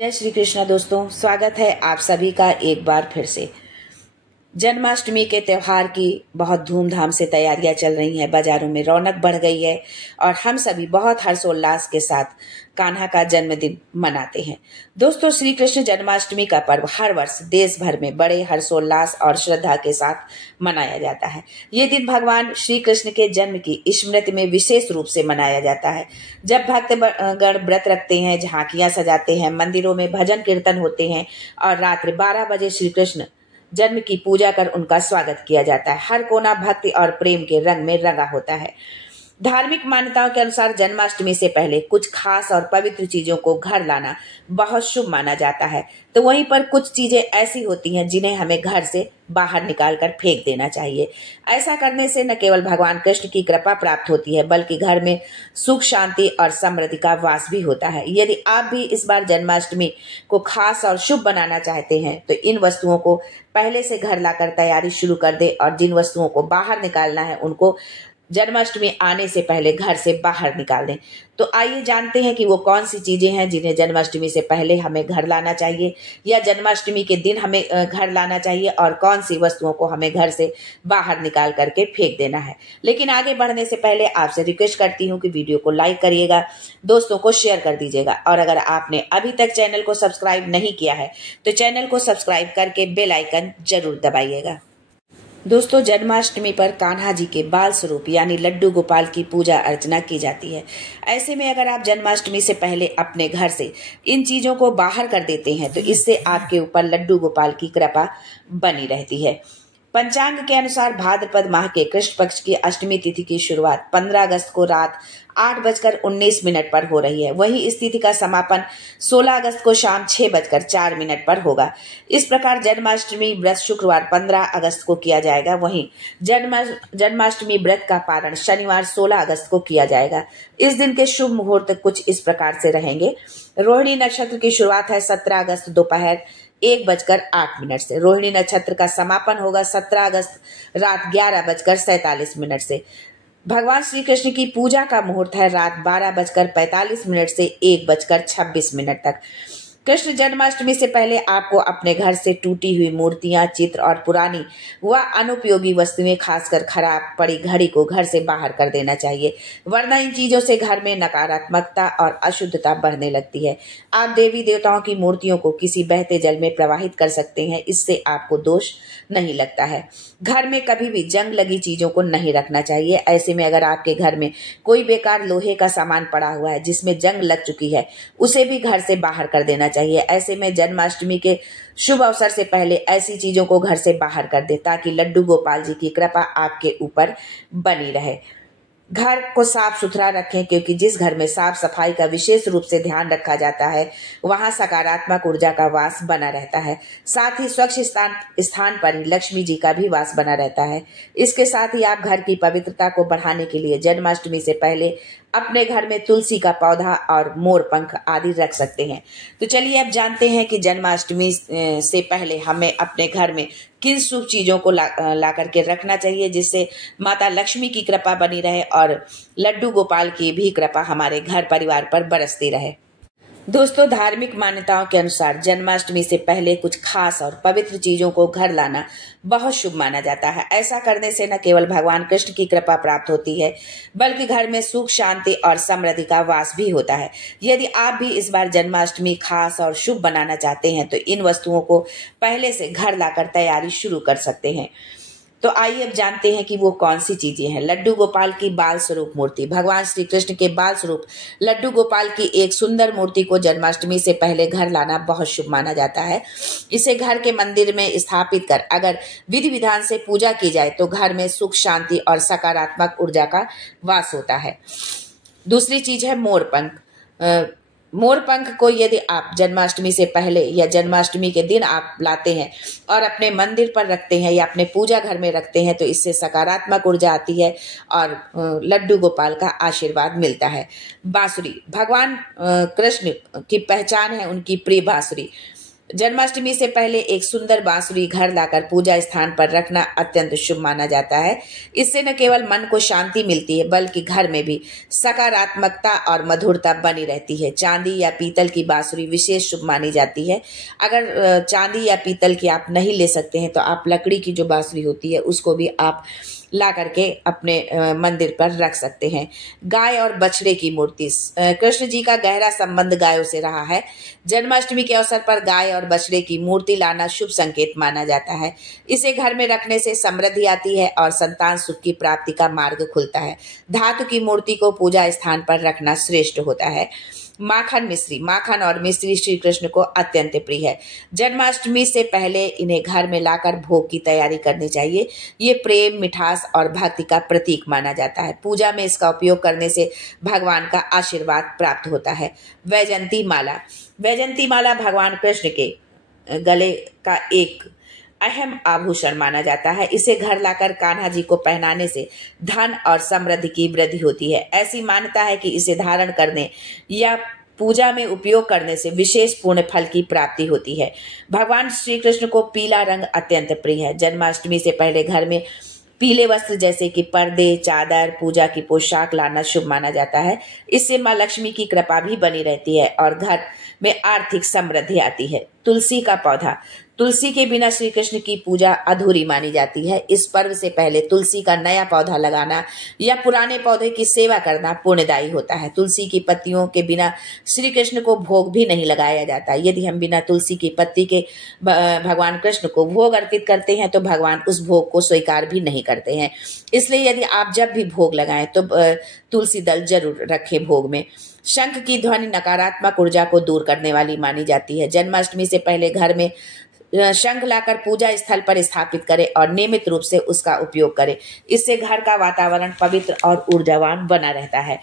जय श्री कृष्ण दोस्तों, स्वागत है आप सभी का एक बार फिर से। जन्माष्टमी के त्योहार की बहुत धूमधाम से तैयारियां चल रही हैं, बाजारों में रौनक बढ़ गई है और हम सभी बहुत हर्षोल्लास के साथ कान्हा का जन्मदिन मनाते हैं। दोस्तों, श्री कृष्ण जन्माष्टमी का पर्व हर वर्ष देश भर में बड़े हर्षोल्लास और श्रद्धा के साथ मनाया जाता है। ये दिन भगवान श्री कृष्ण के जन्म की स्मृति में विशेष रूप से मनाया जाता है। जब भक्तगण व्रत रखते हैं, झांकियां सजाते हैं, मंदिरों में भजन कीर्तन होते हैं और रात्रि 12 बजे श्री कृष्ण जन्म की पूजा कर उनका स्वागत किया जाता है। हर कोना भक्ति और प्रेम के रंग में रंगा होता है। धार्मिक मान्यताओं के अनुसार जन्माष्टमी से पहले कुछ खास और पवित्र चीजों को घर लाना बहुत शुभ माना जाता है। तो वहीं पर कुछ चीजें ऐसी होती हैं जिन्हें हमें घर से बाहर निकाल कर फेंक देना चाहिए। ऐसा करने से न केवल भगवान कृष्ण की कृपा प्राप्त होती है, बल्कि घर में सुख, शांति और समृद्धि का वास भी होता है। यदि आप भी इस बार जन्माष्टमी को खास और शुभ बनाना चाहते हैं तो इन वस्तुओं को पहले से घर लाकर तैयारी शुरू कर दे और जिन वस्तुओं को बाहर निकालना है उनको जन्माष्टमी आने से पहले घर से बाहर निकाल दें। तो आइए जानते हैं कि वो कौन सी चीजें हैं जिन्हें जन्माष्टमी से पहले हमें घर लाना चाहिए या जन्माष्टमी के दिन हमें घर लाना चाहिए और कौन सी वस्तुओं को हमें घर से बाहर निकाल करके फेंक देना है। लेकिन आगे बढ़ने से पहले आपसे रिक्वेस्ट करती हूँ कि वीडियो को लाइक करिएगा, दोस्तों को शेयर कर दीजिएगा और अगर आपने अभी तक चैनल को सब्सक्राइब नहीं किया है तो चैनल को सब्सक्राइब करके बेल आइकन जरूर दबाइएगा। दोस्तों, जन्माष्टमी पर कान्हा जी के बाल स्वरूप यानी लड्डू गोपाल की पूजा अर्चना की जाती है। ऐसे में अगर आप जन्माष्टमी से पहले अपने घर से इन चीजों को बाहर कर देते हैं तो इससे आपके ऊपर लड्डू गोपाल की कृपा बनी रहती है। पंचांग के अनुसार भाद्रपद माह के कृष्ण पक्ष की अष्टमी तिथि की शुरुआत 15 अगस्त को रात 8:19 पर हो रही है। वहीं इस तिथि का समापन 16 अगस्त को शाम 6:04 पर होगा। इस प्रकार जन्माष्टमी व्रत शुक्रवार 15 अगस्त को किया जाएगा। वहीं जन्माष्टमी व्रत का पारण शनिवार 16 अगस्त को किया जाएगा। इस दिन के शुभ मुहूर्त कुछ इस प्रकार से रहेंगे। रोहिणी नक्षत्र की शुरुआत है 17 अगस्त दोपहर 1:08 से। रोहिणी नक्षत्र का समापन होगा 17 अगस्त रात 11:47 से। भगवान श्री कृष्ण की पूजा का मुहूर्त है रात 12:45 से 1:26 तक। कृष्ण जन्माष्टमी से पहले आपको अपने घर से टूटी हुई मूर्तियां, चित्र और पुरानी व अनुपयोगी वस्तुएं, खासकर खराब पड़ी घड़ी को घर से बाहर कर देना चाहिए, वरना इन चीजों से घर में नकारात्मकता और अशुद्धता बढ़ने लगती है। आप देवी देवताओं की मूर्तियों को किसी बहते जल में प्रवाहित कर सकते हैं, इससे आपको दोष नहीं लगता है। घर में कभी भी जंग लगी चीजों को नहीं रखना चाहिए। ऐसे में अगर आपके घर में कोई बेकार लोहे का सामान पड़ा हुआ है जिसमें जंग लग चुकी है, उसे भी घर से बाहर कर देना चाहिए। ऐसे में जन्माष्टमी के शुभ अवसर से पहले ऐसी चीजों को घर से बाहर कर दे ताकि लड्डू गोपाल जी की कृपा आपके ऊपर बनी रहे। घर को साफ सुथरा रखें, क्योंकि जिस घर में साफ सफाई का विशेष रूप से ध्यान रखा जाता है वहां सकारात्मक ऊर्जा का वास बना रहता है। साथ ही स्वच्छ स्थान पर ही लक्ष्मी जी का भी वास बना रहता है। इसके साथ ही आप घर की पवित्रता को बढ़ाने के लिए जन्माष्टमी से पहले अपने घर में तुलसी का पौधा और मोर पंख आदि रख सकते हैं। तो चलिए अब जानते हैं कि जन्माष्टमी से पहले हमें अपने घर में किन शुभ चीजों को ला करके रखना चाहिए जिससे माता लक्ष्मी की कृपा बनी रहे और लड्डू गोपाल की भी कृपा हमारे घर परिवार पर बरसती रहे। दोस्तों, धार्मिक मान्यताओं के अनुसार जन्माष्टमी से पहले कुछ खास और पवित्र चीजों को घर लाना बहुत शुभ माना जाता है। ऐसा करने से न केवल भगवान कृष्ण की कृपा प्राप्त होती है, बल्कि घर में सुख, शांति और समृद्धि का वास भी होता है। यदि आप भी इस बार जन्माष्टमी खास और शुभ बनाना चाहते हैं तो इन वस्तुओं को पहले से घर लाकर तैयारी शुरू कर सकते हैं। तो आइए अब जानते हैं कि वो कौन सी चीजें हैं। लड्डू गोपाल की बाल स्वरूप मूर्ति। भगवान श्री कृष्ण के बाल स्वरूप लड्डू गोपाल की एक सुंदर मूर्ति को जन्माष्टमी से पहले घर लाना बहुत शुभ माना जाता है। इसे घर के मंदिर में स्थापित कर अगर विधि विधान से पूजा की जाए तो घर में सुख, शांति और सकारात्मक ऊर्जा का वास होता है। दूसरी चीज है मोर पंख। मोर पंख को यदि आप जन्माष्टमी से पहले या जन्माष्टमी के दिन आप लाते हैं और अपने मंदिर पर रखते हैं या अपने पूजा घर में रखते हैं तो इससे सकारात्मक ऊर्जा आती है और लड्डू गोपाल का आशीर्वाद मिलता है। बांसुरी। भगवान कृष्ण की पहचान है उनकी प्रिय बांसुरी। जन्माष्टमी से पहले एक सुंदर बांसुरी घर लाकर पूजा स्थान पर रखना अत्यंत शुभ माना जाता है। इससे न केवल मन को शांति मिलती है बल्कि घर में भी सकारात्मकता और मधुरता बनी रहती है। चांदी या पीतल की बांसुरी विशेष शुभ मानी जाती है। अगर चांदी या पीतल की आप नहीं ले सकते हैं तो आप लकड़ी की जो बांसुरी होती है उसको भी आप ला करके अपने मंदिर पर रख सकते हैं। गाय और बछड़े की मूर्ति। कृष्ण जी का गहरा संबंध गायों से रहा है। जन्माष्टमी के अवसर पर गाय और बछड़े की मूर्ति लाना शुभ संकेत माना जाता है। इसे घर में रखने से समृद्धि आती है और संतान सुख की प्राप्ति का मार्ग खुलता है। धातु की मूर्ति को पूजा स्थान पर रखना श्रेष्ठ होता है। माखन मिश्री। माखन और मिश्री श्री कृष्ण को अत्यंत प्रिय है। जन्माष्टमी से पहले इन्हें घर में लाकर भोग की तैयारी करनी चाहिए। ये प्रेम, मिठास और भक्ति का प्रतीक माना जाता है। पूजा में इसका उपयोग करने से भगवान का आशीर्वाद प्राप्त होता है। वैजंती माला। वैजंती माला भगवान कृष्ण के गले का एक अहम आभूषण माना जाता है। इसे घर लाकर कान्हा जी को पहनाने से धन और समृद्धि की वृद्धि होती है। ऐसी मान्यता है कि इसे धारण करने या पूजा में उपयोग करने से विशेष पुण्य फल की प्राप्ति होती है। भगवान श्री कृष्ण को पीला रंग अत्यंत प्रिय है। जन्माष्टमी से पहले घर में पीले वस्त्र जैसे कि पर्दे, चादर, पूजा की पोशाक लाना शुभ माना जाता है। इससे मां लक्ष्मी की कृपा भी बनी रहती है और घर में आर्थिक समृद्धि आती है। तुलसी का पौधा। तुलसी के बिना श्री कृष्ण की पूजा अधूरी मानी जाती है। इस पर्व से पहले तुलसी का नया पौधा लगाना या पुराने पौधे की सेवा करना पुण्यदायी होता है। तुलसी की पत्तियों के बिना श्री कृष्ण को भोग भी नहीं लगाया जाता। यदि हम बिना तुलसी की पत्ती के भगवान कृष्ण को भोग अर्पित करते हैं तो भगवान उस भोग को स्वीकार भी नहीं करते हैं। इसलिए यदि आप जब भी भोग लगाएं तो तुलसी दल जरूर रखें भोग में। शंख की ध्वनि नकारात्मक ऊर्जा को दूर करने वाली मानी जाती है। जन्माष्टमी से पहले घर में शंख लाकर पूजा स्थल पर स्थापित करें और नियमित रूप से उसका उपयोग करें। इससे घर का वातावरण पवित्र और ऊर्जावान बना रहता है।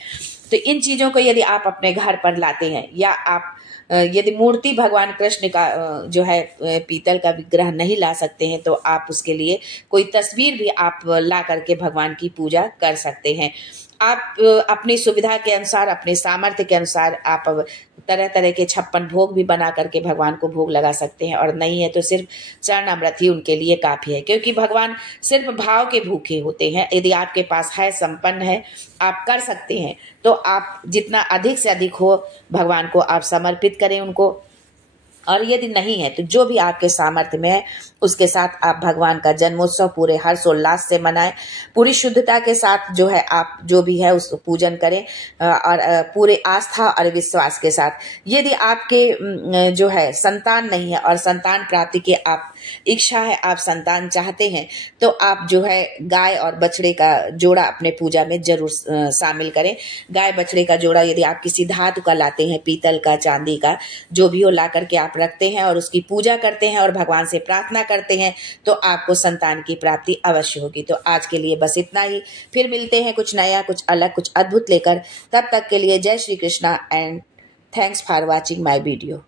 तो इन चीजों को यदि आप अपने घर पर लाते हैं या आप यदि मूर्ति भगवान कृष्ण का जो है पीतल का विग्रह नहीं ला सकते हैं तो आप उसके लिए कोई तस्वीर भी आप ला करके भगवान की पूजा कर सकते हैं। आप अपनी सुविधा के अनुसार, अपने सामर्थ्य के अनुसार आप तरह तरह के 56 भोग भी बना करके भगवान को भोग लगा सकते हैं। और नहीं है तो सिर्फ चरणामृत ही उनके लिए काफी है, क्योंकि भगवान सिर्फ भाव के भूखे होते हैं। यदि आपके पास है, संपन्न है, आप कर सकते हैं तो आप जितना अधिक से अधिक हो भगवान को आप समर्पित करें उनको। और यदि नहीं है तो जो भी आपके सामर्थ्य में है उसके साथ आप भगवान का जन्मोत्सव पूरे हर्षोल्लास से मनाएं। पूरी शुद्धता के साथ जो है आप जो भी है उस पूजन करें और पूरे आस्था और विश्वास के साथ। यदि आपके जो है संतान नहीं है और संतान प्राप्ति की आप इच्छा है, आप संतान चाहते हैं तो आप जो है गाय और बछड़े का जोड़ा अपने पूजा में जरूर शामिल करें। गाय बछड़े का जोड़ा यदि आप किसी धातु का लाते हैं, पीतल का, चांदी का, जो भी हो ला करके आप रखते हैं और उसकी पूजा करते हैं और भगवान से प्रार्थना करते हैं तो आपको संतान की प्राप्ति अवश्य होगी। तो आज के लिए बस इतना ही। फिर मिलते हैं कुछ नया, कुछ अलग, कुछ अद्भुत लेकर। तब तक के लिए जय Shri Krishna and thanks for watching my video.